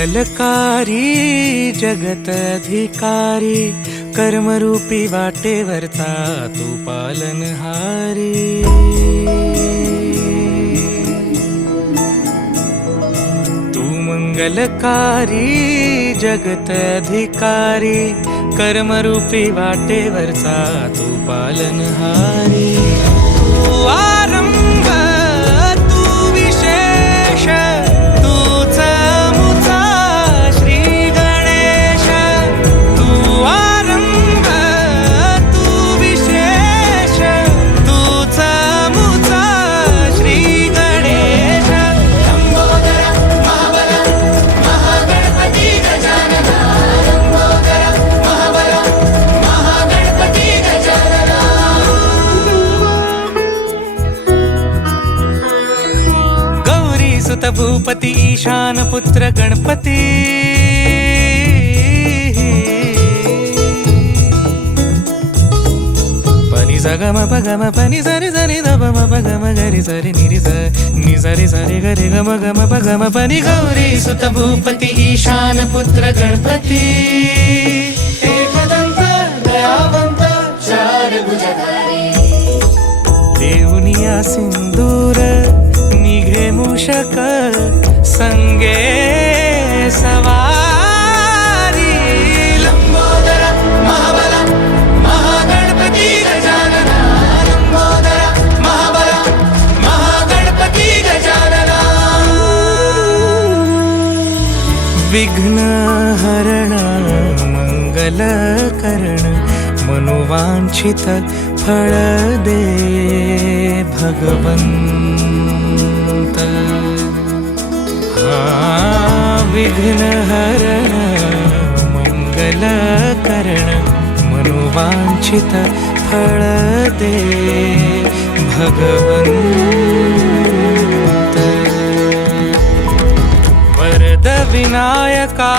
मंगलकारी जगत अधिकारी, कर्मरूपी वाटेवरचा तू पालनहारी। तू मंगलकारी जगत अधिकारी, कर्मरूपी वाटेवरचा तू पालनहारी। तू आरंभ तू विशेष, तूच मुचा श्री गणेश। तू आरंभ तू विशेष, तूच मुचा श्री गणेश। लंबोदर महाबल महागणपती गजानना, लंबोदर महाबल महागणपती गजानना। गौरी सुत भूपती ईशान पुत्र गणपती, पनी सगम पगम पनी सरी सरी दम पगम गरी सरी निरी नि सरी सरी गरी गम गम पगम पनी। गौरी सुत भूपती ईशान पुत्र गणपती, एकदंत दयावंत चार भुजधारी। देऊनिया सिंदूर निघे मूषक, संगे सवारी। लंबोदर महाबल महागणपती गजानना, लंबोदर महाबल महागणपती गजानना। विघ्न हरण मंगल करण, मनोवांछित फळ दे भगवंत। विघ्न हरण मंगल करण, मनोवांछित फळ दे भगवंत। वरद विनायका